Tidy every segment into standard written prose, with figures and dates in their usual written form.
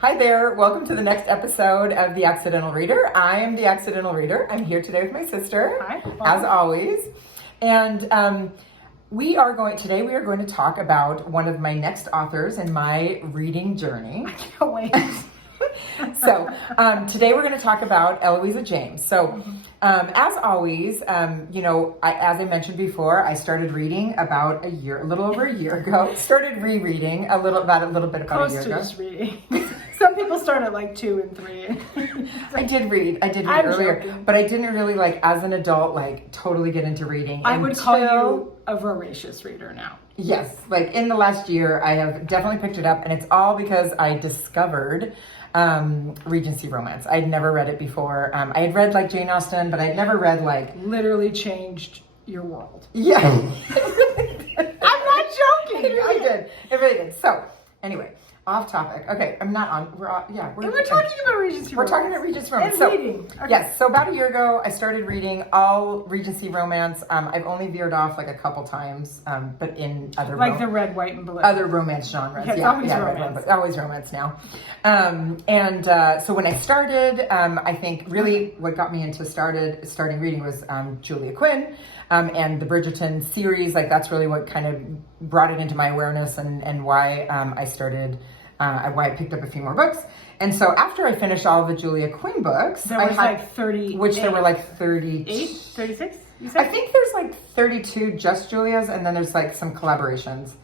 Hi there. Welcome to the next episode of The Accidental Reader. I am The Accidental Reader. I'm here today with my sister, Hi. as always. And we are going to talk about one of my next authors in my reading journey. I can't wait. So today we're going to talk about Eloisa James. So as always, as I mentioned before, I started reading about a little over a year ago. Started rereading a little bit about Close a year to ago. just reading. Some people start at like 2 and 3. I did read I'm earlier, joking. but I didn't really as an adult totally get into reading. I would call you a voracious reader now. Yes, in the last year, I have definitely picked it up, and it's all because I discovered Regency romance. I'd never read it before. I had read Jane Austen, but I'd never read Literally changed your world. Yeah. I'm not joking. It really did. It really did. So anyway, off topic. Okay, I'm not on. We're talking about Regency romance. We're talking about Regency romance. And reading. Okay. Yes. So about a year ago, I started reading all Regency romance. I've only veered off a couple times, but in other the red, white, and blue. Other romance genres. Yeah, it's always romance. Always romance now. So when I started, I think really what got me into starting reading was Julia Quinn and the Bridgerton series. That's really what kind of brought it into my awareness and why I started. Why I picked up a few more books. And so after I finished all of the Julia Quinn books, there was 30. Which there were 38, 36? You said? I think there's 32 just Julia's, and then there's some collaborations.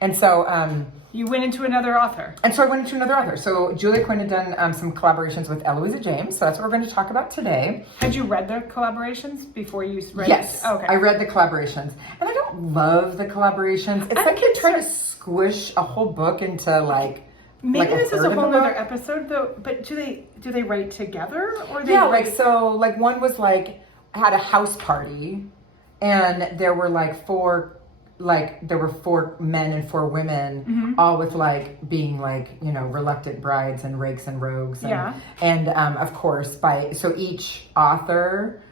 And so you went into another author. And so I went into another author. So Julia Quinn had done some collaborations with Eloisa James. So that's what we're going to talk about today. Had you read the collaborations before you read? Yes. Oh, okay. I read the collaborations. And I don't love the collaborations. It's you're trying to squish a whole book into Maybe this is a whole other episode though, but do they write together or they one was had a house party and there were four men and 4 women, all with being reluctant brides and rakes and rogues and of course each author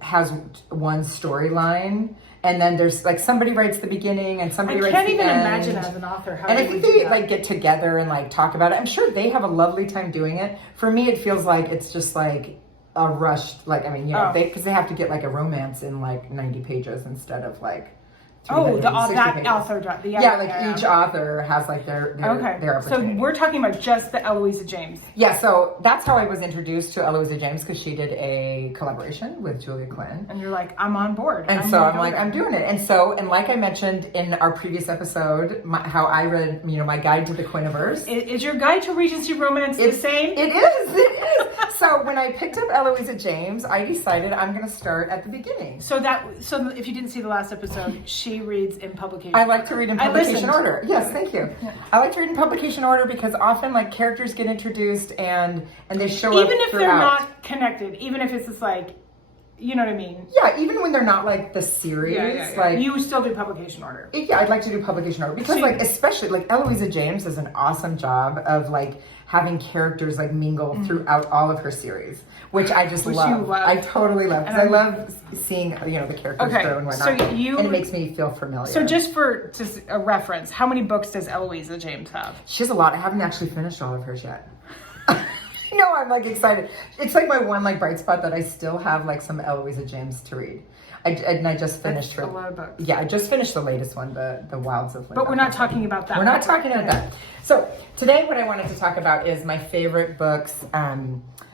has one storyline. And then there's somebody writes the beginning and somebody writes the end. I can't even imagine as an author how. And I think they get together and talk about it. I'm sure they have a lovely time doing it. For me, it feels like it's just a rushed because they have to get a romance in 90 pages instead of the author. Each author has their opportunity. So we're talking about just the Eloisa James. Yeah, so that's how I was introduced to Eloisa James because she did a collaboration with Julia Quinn. And you're I'm on board. And I'm doing it. And like I mentioned in our previous episode, how I read, my guide to the Quinniverse. Is your guide to Regency romance the same? It is. So when I picked up Eloisa James, I decided I'm going to start at the beginning. So if you didn't see the last episode, she reads in publication. I like to read in publication order. Yes, thank you. Yeah. I like to read in publication order because often characters get introduced and they show up even if throughout. They're not connected, even if it's just you know what I mean? Yeah, even when they're not the series. Yeah. You still do publication order. Yeah, I'd like to do publication order because especially Eloisa James does an awesome job of having characters mingle throughout all of her series, which I just love. You love. I totally love because I love seeing the characters grow and whatnot. So and it makes me feel familiar. So just for a reference, how many books does Eloisa James have? She has a lot. I haven't actually finished all of hers yet. No, I'm excited. It's my one bright spot that I still have some Eloisa James to read. I just finished a lot of books. Yeah, I just finished the latest one, the Wilds of Lynn. But we're not talking about that. We're not talking about that. So today what I wanted to talk about is my favorite books,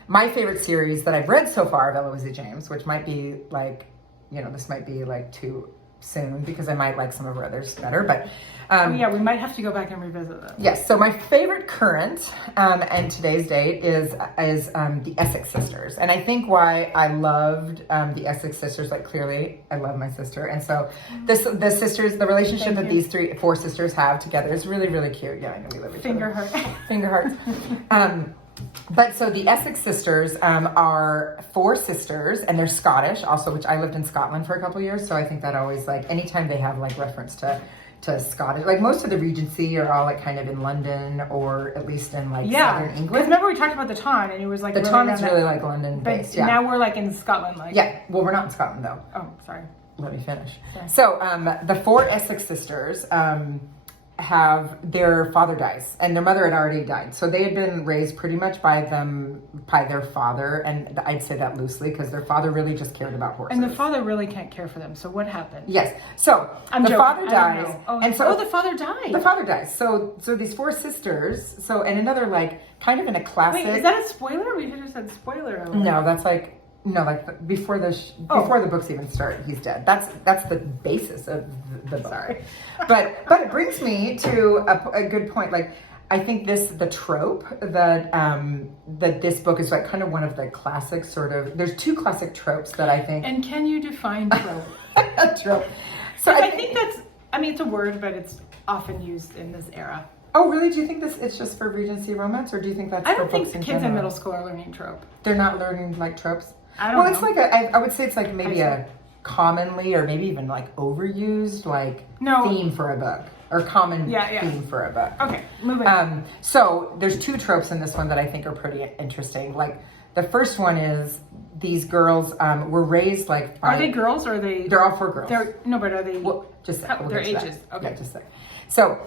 my favorite series that I've read so far of Eloisa James, which might be this might be too soon because I might like some of her others better, but we might have to go back and revisit them. Yes, so my favorite current and today's date is the Essex Sisters, and I think why I loved the Essex Sisters, clearly I love my sister, and so the relationship that these 4 sisters have together is really, really cute. Yeah, I know we love each other. Finger hearts. But so the Essex Sisters are 4 sisters, and they're Scottish also, which I lived in Scotland for a couple of years. So I think that always anytime they have reference to Scottish, most of the Regency are all kind of in London or at least in Southern England. Remember we talked about the Ton, and it was the Ton is really London based. But now we're in Scotland. Yeah, well we're not in Scotland though. Oh, sorry. Let me finish. Sorry. So the 4 Essex sisters. their father dies, and their mother had already died. So they had been raised pretty much by their father, and I'd say that loosely because their father really just cared about horses. And the father really can't care for them. So what happened? Yes. So I'm the joking. father dies, and so the father died. The father dies. So these 4 sisters. So and another like kind of in a classic. Wait, is that a spoiler? We just said spoiler alert. No, that's like. No, like before the books even start, he's dead. That's the basis of the book. Sorry, but it brings me to a good point. Like I think the trope that this book is like kind of one of the classic sort of. There's 2 classic tropes that I think. And can you define trope? A trope. So I think that's. I mean, it's a word, but it's often used in this era. Oh, really? Do you think it's just for Regency romance, or do you think that's? I don't for think books in kids general? in middle school are learning trope. They're not learning like tropes. I don't know. It's like I would say it's like maybe a commonly or maybe even like overused like theme for a book or common theme for a book. Okay, moving on. So there's 2 tropes in this one that I think are pretty interesting. Like the first one is these girls were raised like. Are they girls or are they? They're all 4 girls. But are they? Well, just their ages. Okay, yeah, just say. So.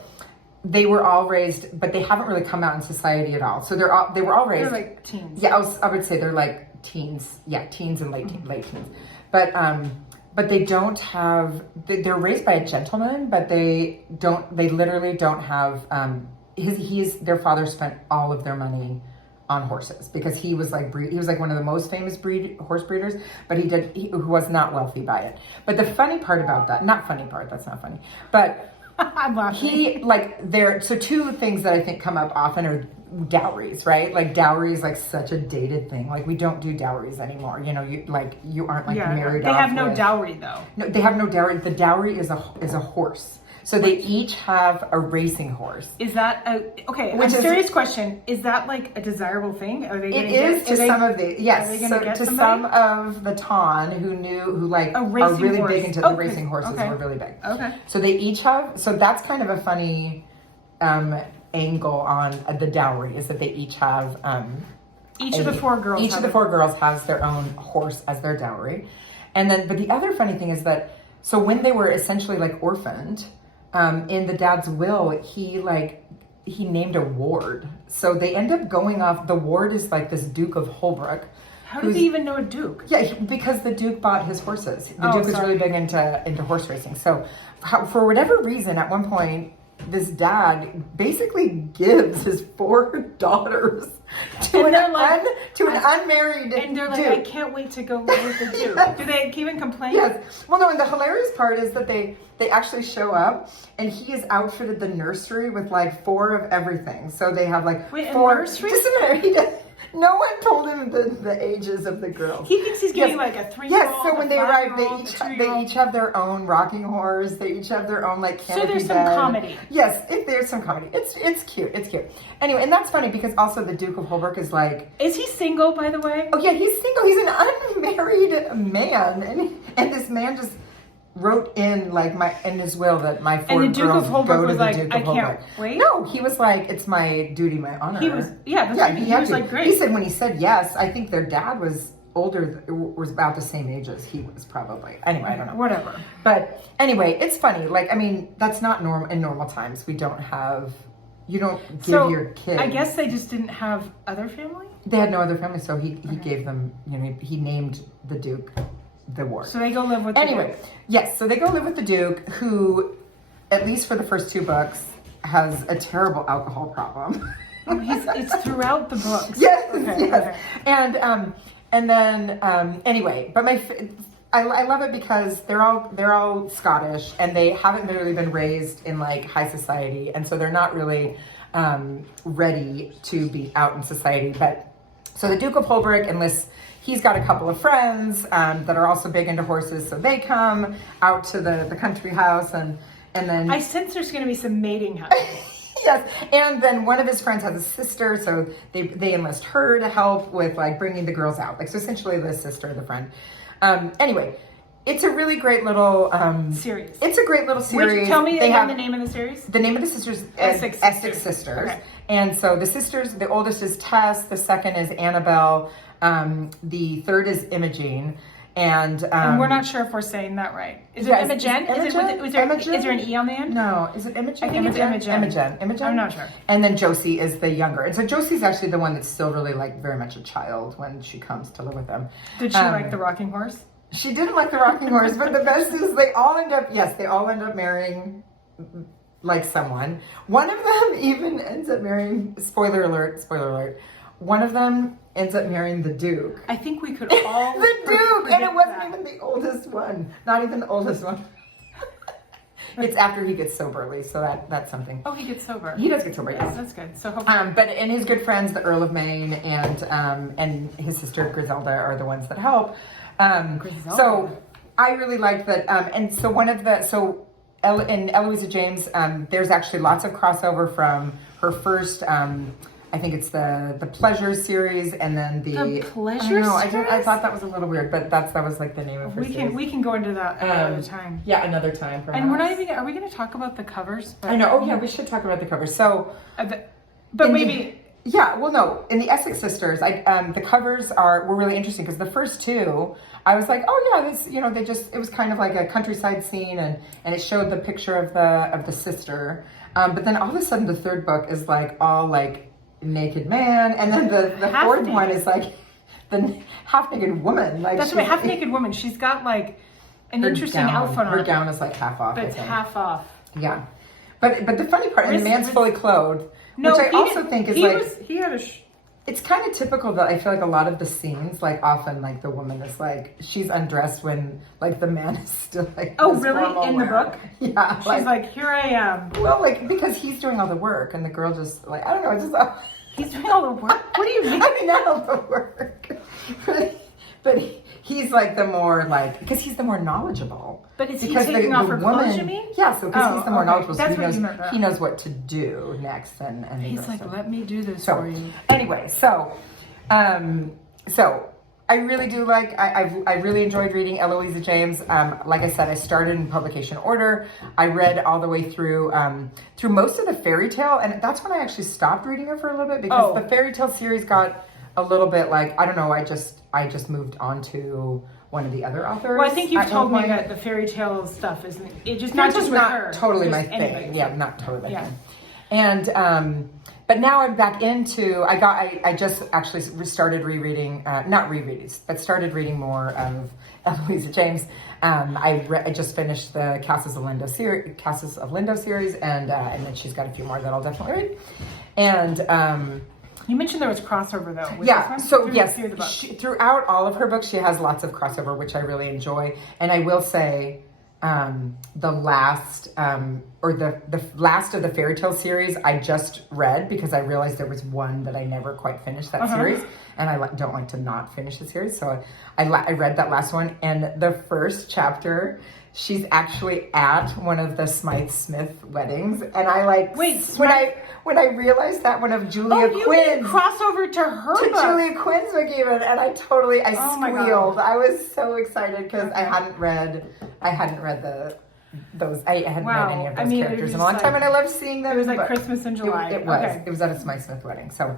They were all raised, but they haven't really come out in society at all. So they were all raised. They're like teens. Yeah, I would say they're like teens. Yeah, teens and late teens. But they don't have. They're raised by a gentleman, but they literally don't have. Their father spent all of their money on horses because he was like one of the most famous horse breeders, but he was not wealthy by it. But the funny part about that, not funny part, that's not funny, but. I'm laughing. So 2 things that I think come up often are dowries, right? Like dowry is like such a dated thing. Like we don't do dowries anymore. You know, you aren't like married. They have no dowry though. No, they have no dowry. The dowry is a horse. So they each have a racing horse. Is that a serious question? Is that like a desirable thing? Are they? Some of the yes. So to some of the Ton who are really big into the racing horses were really big. Okay. So they each have. So that's kind of a funny angle on the dowry is that they each have. Each of the 4 girls. Each of the 4 girls has their own horse as their dowry, and then but the other funny thing is that so when they were essentially like orphaned. In the dad's will, he named a ward. So they end up going off. The ward is like this Duke of Holbrook. How did he even know a Duke? Yeah, because the Duke bought his horses. The Duke was really big into horse racing. So for whatever reason, at one point, this dad basically gives his 4 daughters to an unmarried and they're like, Duke. I can't wait to go with the Duke. Do they even complain? Yes. Well, no, and the hilarious part is that they actually show up and he has outfitted the nursery with like 4 of everything. So they have like 4. Nursery? Just a minute. No one told him the ages of the girls. He thinks he's getting like a 3-year-old. Yes, so when they arrive, they each have their own rocking horse. They each have their own like canopy So there's bed. some comedy. Yes, there's some comedy. It's cute. It's cute. Anyway, and that's funny because also the Duke of Holbrook is like. Is he single, by the way? Oh yeah, he's single. He's an unmarried man, and this man just wrote in his will that my 4 and the Duke girls of Holbrook go to was the like, Duke I of Holbrook. can't wait. No, he was like, it's my duty, my honor. He was, he was like, great. He said when he said yes, I think their dad was older, was about the same age as he was probably. Anyway, I don't know. Whatever. But anyway, it's funny. Like, I mean, that's not normal in normal times. You don't give your kids. I guess they just didn't have other family? They had no other family, so he gave them, he named the Duke the ward. So they go live with the Duke. Yes, so they go live with the Duke, who, at least for the first 2 books, has a terrible alcohol problem. It's throughout the books. Yes, okay, yes. Okay. And then anyway, but I love it because they're all Scottish and they haven't really been raised in like high society, and so they're not really ready to be out in society. But so the Duke of Holbrook enlists. He's got a couple of friends that are also big into horses, so they come out to the country house, and then I sense there's going to be some mating happening. Yes, and then one of his friends has a sister, so they enlist her to help with like bringing the girls out. Like so, essentially, the sister, the friend. Anyway, it's a really great little series. It's a great little series. Tell me again the name of the series. The name of the sisters is Essex Sisters. Okay. And so the sisters, the oldest is Tess, the second is Annabelle, the third is Imogene, And we're not sure if we're saying that right. Is yeah, it Imogen? Is there an E on the end? No, is it Imogen? I think it's Imogen. Imogen. I'm not sure. And then Josie is the younger, and so Josie's actually the one that's still really like very much a child when she comes to live with them. Did she like the rocking horse? She didn't like the rocking horse, but the best is they all end up marrying like someone. One of them even ends up marrying. Spoiler alert! One of them ends up marrying the Duke. I think we could all the Duke, and it wasn't even the oldest one. Not even the oldest one. It's after he gets soberly, so that's something. Oh, he gets sober. He does get sober, yes. That's good. So hopefully. But and his good friends, the Earl of Maine and his sister Griselda, are the ones that help. So I really like that. And so in Eloisa James, there's actually lots of crossover from her first. I think it's the Pleasure series, and then the Pleasure series. I thought that was a little weird, but that was like the name of her series. We can go into that another time. Yeah, another time. Perhaps. And we're not even. Are we going to talk about the covers? I know. Oh yeah, we should talk about the covers. So, but maybe. Yeah, well, no. In the Essex Sisters, the covers were really interesting because the first two, I was like, oh yeah, this, it was kind of like a countryside scene, and it showed the picture of the sister, but then all of a sudden the third book is like all like naked man, and then the fourth one is like the half naked woman. Like that's right, half naked woman. She's got like an interesting outfit on. Her gown is like half off. But it's half off. Yeah, but the funny part, and the man's fully clothed. No, which I also think is he had a. It's kind of typical that I feel like a lot of the scenes, like often, like the woman is like she's undressed when like the man is still like. Oh, really? In the book? Yeah. She's like, here I am. Well, like because he's doing all the work, and the girl just like I don't know, it's just. He's doing all the work. What do you mean? I mean, not all the work, but he's like the more like because he's the more knowledgeable. But is he taking off her clothes, you mean? Yeah, so because he's the more knowledgeable, so he knows what to do next, and he's like, let me do this for you. Anyway, so I really do like. I really enjoyed reading Eloisa James. Like I said, I started in publication order. I read all the way through most of the fairy tale, and that's when I actually stopped reading her for a little bit because the fairy tale series got a little bit like I don't know. I just moved on to one of the other authors. Well, I think you've told me that the fairy tale stuff isn't it just not just with her. Totally my thing. Yeah, not totally my thing. And but now I'm back into. I just actually started rereading, not rereading, but started reading more of Eloisa James. I just finished the Castles of Lindo series, and then she's got a few more that I'll definitely read. And you mentioned there was crossover though. Yeah. So yes, throughout all of her books, she has lots of crossover, which I really enjoy. And I will say, the last the last of the fairy tale series I just read because I realized there was one that I never quite finished that series, and I don't like to not finish the series. So I read that last one, and the first chapter. She's actually at one of the Smythe Smith weddings, and I like when I realized that one of Julia Quinn's crossover to her to Julia Quinn's book even, and I squealed. I was so excited because I hadn't read those. I hadn't read any of those characters in a long time, and I loved seeing them. It was like Christmas in July. It was. It was at a Smythe Smith wedding. So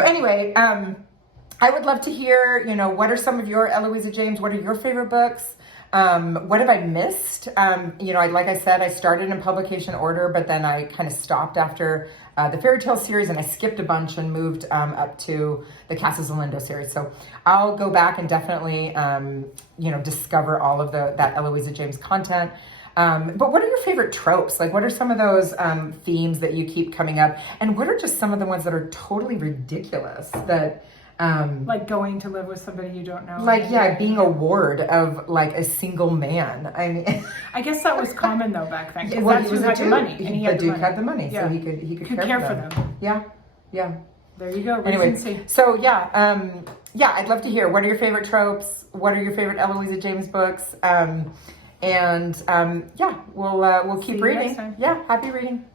anyway, I would love to hear. What are some of your Eloisa James? What are your favorite books? What have I missed? Like I said, I started in publication order, but then I kind of stopped after the fairy tale series, and I skipped a bunch and moved up to the Castles of Lindo series. So I'll go back and definitely, discover all of that Eloisa James content. But what are your favorite tropes? Like, what are some of those themes that you keep coming up? And what are just some of the ones that are totally ridiculous that... like going to live with somebody you don't know. Like, being a ward of like a single man. I mean, I guess that was common though back then. Well, that's who had the money, and he had the Duke money. had the money, Yeah. so he could care for them. Yeah. There you go. Anyway, so I'd love to hear. What are your favorite tropes? What are your favorite Eloisa James books? We'll keep reading. Next time. Yeah, happy reading.